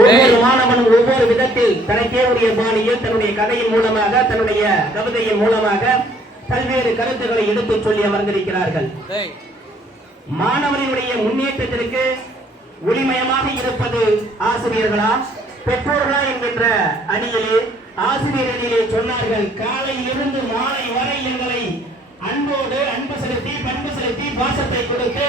ஒவ்வொரு மாணவனும் ஒவ்வொரு விதத்தில் தனக்கே உரிய பாணியில் தன்னுடைய கதையின் மூலமாக தன்னுடைய கவிதையின் மூலமாக பல்வேறு கருத்துக்களை எடுத்துச் சொல்லி அமர்ந்திருக்கிறார்கள். மாணவனுடைய முன்னேற்றத்திற்கு ஒளிமயமாக இருப்பது ஆசிரியர்களா பெற்றோர்களா என்கின்ற அணியிலே ஆசிரியர் அணியிலே சொன்னார்கள், காலையிலிருந்து மாலை வரை எங்களை அன்போடு அன்பு செலுத்தி பண்பு செலுத்தி பாசத்தை கொடுத்து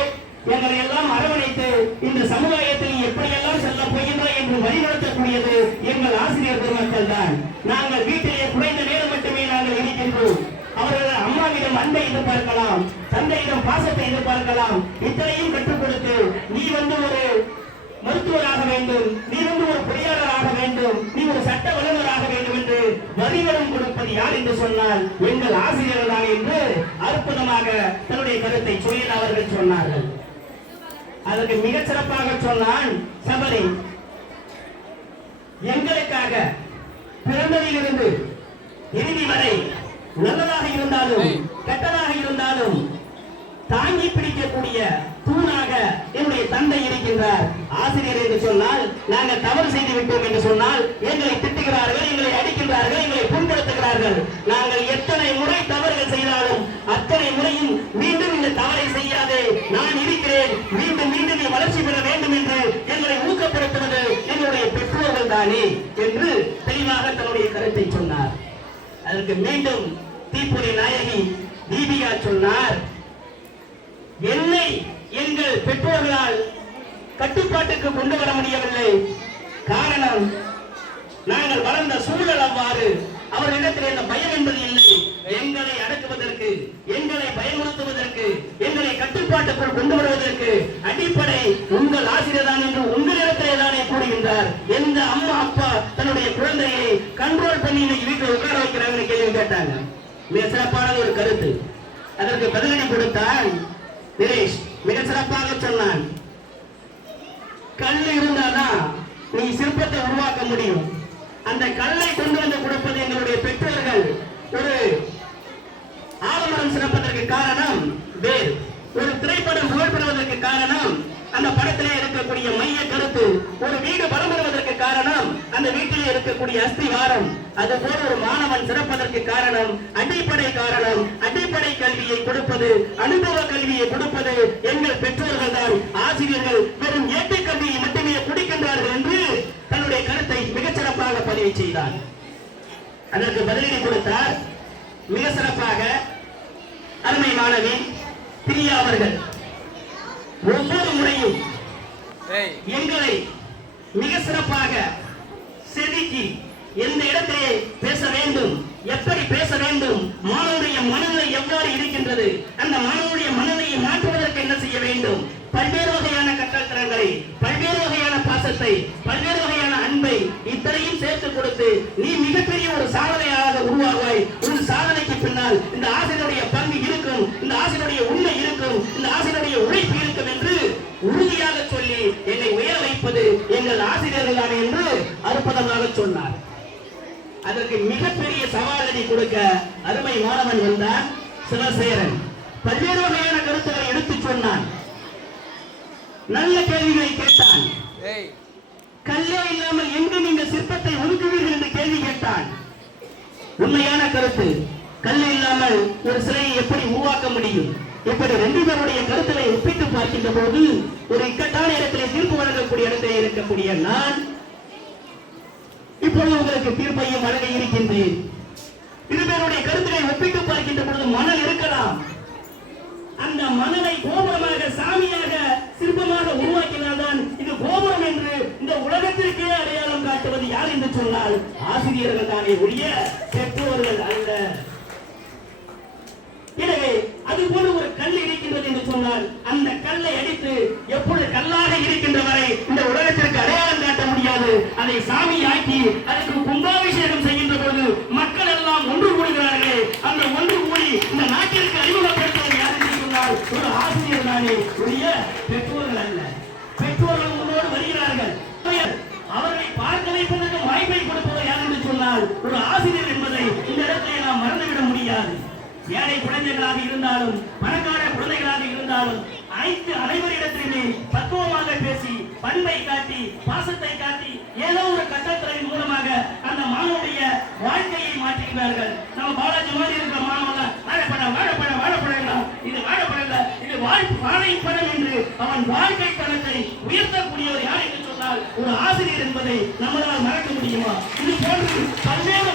எங்களை எல்லாம் அரவணைத்து இந்த சமுதாயத்தில் எப்படியெல்லாம் செல்ல போகின்றோம் என்று வழிநடத்தக்கூடியது எங்கள் ஆசிரியர் பெருமக்கள் தான். நாங்கள் வீட்டிலே குறைந்த நேரம் மட்டுமே நாங்கள் இருக்கின்றோம். அவர்கள் அம்மாவிடம் அன்பை எதிர்பார்க்கலாம், தந்தையிடம் பாசத்தை எதிர்பார்க்கலாம். இத்தனையும் கற்றுக் கொடுத்து நீ வந்து ஒரு மருத்துவராக வேண்டும், நீ வந்து ஒரு பொறியாளராக வேண்டும், நீ ஒரு சட்ட வல்லுநராக வேண்டும் என்று வரிகளும் கொடுப்பது யார் என்று சொன்னால் எங்கள் ஆசிரியர்கள் தான் என்று அற்புதமாக தன்னுடைய கருத்தை சொல்லி அவர்கள் சொன்னார்கள். அதற்கு மிகச் சிறப்பாக சொன்னான் சபரி, எங்களுக்காக பிறந்ததிலிருந்து இறுதி வரை நல்லதாக இருந்தாலும் கெட்டதாக இருந்தாலும் தாங்கி பிடிக்கக்கூடிய தூணாக என்னுடைய தந்தை இருக்கின்றார். ஆசிரியர் என்று சொன்னால் நாங்கள் தவறு செய்து விட்டோம் என்று சொன்னால் எங்களை திட்டுகிறார்கள், எங்களை அடிக்கின்றார்கள், எங்களை புண்படுத்துகிறார்கள். நாங்கள் எத்தனை முறை தவறுகள் செய்தாலும் அத்தனை முறையும் மீண்டும் இந்த தவறை செய்யாதே, நான் இருக்கிறேன், மீண்டும் மீண்டும் நீ வளர்ச்சி பெற வேண்டும் என்று எங்களை ஊக்கப்படுத்துவது எங்களுடைய பெற்றோர்கள் தானே என்று தெளிவாக தன்னுடைய கருத்தை சொன்னார். அதற்கு மீண்டும் தீப்பொறி நாயகி தீபிகா சொன்னார், என்னை எங்கள் பெற்றோர்களால் கட்டுப்பாட்டுக்கு கொண்டு வர முடியவில்லை. காரணம், நாங்கள் வளர்ந்த சூழல் அவ்வாறு. அவர்களிடத்தில் இந்த பயம் என்பது இல்லை. எங்களை அடக்குவதற்கு, எங்களை பயமுறுத்துவதற்கு, எங்களை கட்டுப்பாட்டுக்குள் கொண்டு வருவதற்கு அடிப்படை உங்கள் ஆசிரியர் தான் என்று உங்களிடத்திலே தானே கூறுகின்றார். எந்த அம்மா அப்பா தன்னுடைய குழந்தையை கண்ட்ரோல் பண்ணி இன்னைக்கு வீட்டில் உட்கார வைக்கிறாங்கன்னு கேள்வி கேட்டாங்க. மிக சிறப்பான ஒரு கருத்து. அதற்கு பதிலடி கொடுத்தான் தினேஷ். மிக சிறப்பாக சொன்னான், கல் இருந்தாதான் நீ சிற்பத்தை உருவாக்க முடியும். அந்த கல்லை கொண்டு வந்து கொடுப்பது எங்களுடைய பெற்றோர்கள். ஒரு ஆலமரம் சிறப்பதற்கு காரணம் வேர். ஒரு திரைப்படம் புகழ்பெறுவதற்கு காரணம் அந்த படத்திலே இருக்கக்கூடிய மைய கருத்து. ஒரு வீடு பலம் பெறுவதற்கு காரணம் அந்த வீட்டிலே இருக்கக்கூடிய அஸ்திவாரம். அதுபோல ஒரு மாணவன் சிறப்பதற்கு காரணம் அடிப்படை காரணம். அடிப்படை கல்வியை கொடுப்பது, அனுபவ கல்வியை கொடுப்பது எங்கள் பெற்றோர்கள் தான். ஆசிரியர்கள் வெறும் ஏட்டு கல்வியை மட்டுமே குடிக்கின்றார்கள் என்று தன்னுடைய கருத்தை மிகச் சிறப்பாக பதிவு செய்தார். அதற்கு பதிலடி கொடுத்தார் மிக சிறப்பாக அருமை மாணவி பிரியா அவர்கள். ஒவ்வொரு முறையும் எங்களை மிக சிறப்பாக செதுக்கி எந்த இடத்திலே பேச வேண்டும், எப்படி பேச வேண்டும், மாணவனுடைய மனநிலை எவ்வாறு இருக்கின்றது, அந்த மாணவனுடைய மனநிலையை மாற்றுவதற்கு என்ன செய்ய வேண்டும், பல்வேறு வகையான கற்றல் திறன்களை, பல்வேறு வகையான பாசத்தை, பல்வேறு வகையான அன்பை இத்தனையும் சேர்த்து கொடுத்து நீ மிகப்பெரிய ஒரு சாதனையாக உருவாகுவாய். உன் சாதனைக்கு பின்னால் இந்த ஆசிரியருடைய பங்கு இருக்கும், இந்த ஆசிரியருடைய உண்மை இருக்கும், இந்த ஆசிரியருடைய உழைப்பு இருக்கும் என்று உறுதியாக சொல்லி என்னை உயர வைப்பது எங்கள் ஆசிரியர்கள் தான் என்று அற்புதமாக சொன்னார். அதற்கு மிகப்பெரிய சவாலடி கொடுக்க அருமை மாணவன் வந்தான் சிவசேரன். பல்வேறு வகையான கருத்துக்களை எடுத்துச் சொன்னான். நல்ல கேள்விகளை கேட்டான். கல்லே இல்லாமல் எங்கு நீங்கள் சிற்பத்தை ஒதுக்குவீர்கள் என்று கேள்வி கேட்டான். உண்மையான கருத்து, கல் இல்லாமல் ஒரு சிலையை எப்படி உருவாக்க முடியும்? இப்படி ரெண்டு பேருடைய கருத்துக்களை ஒப்பிட்டு பார்க்கின்ற போது ஒரு இக்கட்டான இடத்திலே தீர்ப்பு வழங்கக்கூடிய இடத்திலே இருக்கக்கூடிய நான் இப்பொழுது உங்களுக்கு தீர்ப்பையும் வழங்க இருக்கின்றேன். இருவருடைய கருத்துக்களை ஒப்பிட்டு பார்க்கின்ற பொழுது மணல் இருக்கலாம். அந்த மணலை கோபுரமாக, சாமியாக, சிற்பமாக உருவாக்கினால்தான் இது கோபுரம் என்று இந்த உலகத்திற்கே அடையாளம் காட்டுவது யார் என்று சொன்னால் ஆசிரியர்கள் தானே ஒழிய பெற்றோர்கள் அல்ல. எனவே அதுபோல ஒரு கல் இருக்கின்றது என்று சொன்னால் அந்த கல்லை அடித்து எப்பொழுது கல்லாக இருக்கின்ற வரை இந்த உலகத்திற்கு அடையாளம் காட்ட முடியாது. அதை சாமியாக்கி அதற்கு கும்பாபிஷேகம் செய்கின்ற பொழுது மக்கள் எல்லாம் ஒன்று கூடுகிறார்கள். அந்த ஒன்று கூடி இந்த நாட்டிற்கு அறிமுகப்படுத்துவது யார் என்று சொன்னால் ஒரு ஆசிரியர் தானே ஒழிய பெற்றோர்கள் அல்ல. பெற்றோர்கள் முன்னோடு வருகிறார்கள். அவர்களை பார்க்க வைப்பதற்கு வாய்ப்பை கொடுப்பவர் யார் என்று சொன்னால் ஒரு ஆசிரியர் என்பதை இந்த இடத்திலே நாம் மறந்துவிட முடியாது. ஏழை குழந்தைகளாக இருந்தாலும் பணக்கார குழந்தைகளாக இருந்தாலும் அனைவரிடத்திலுமே பக்குவமாக பேசி பண்பை காட்டி பாசத்தை காட்டி ஏதோ ஒரு கட்டத்தின் மூலமாக அந்த மாணவனுடைய வாழ்க்கையை மாற்றுகிறார்கள். நம்ம பாலாஜி மாதிரி இருக்கிற மாணவன் வாழைப்பழம் வாழைப்பழம் வாழைப்பழம் இது வாழைப்பழம் இது வாழைப்பழம் என்று அவன் வாழ்க்கை தரத்தை உயர்த்தக்கூடியவர் யார் என்று சொன்னால் ஒரு ஆசிரியர் என்பதை நம்மளால் மறக்க முடியுமா? இது போன்று பல்வேறு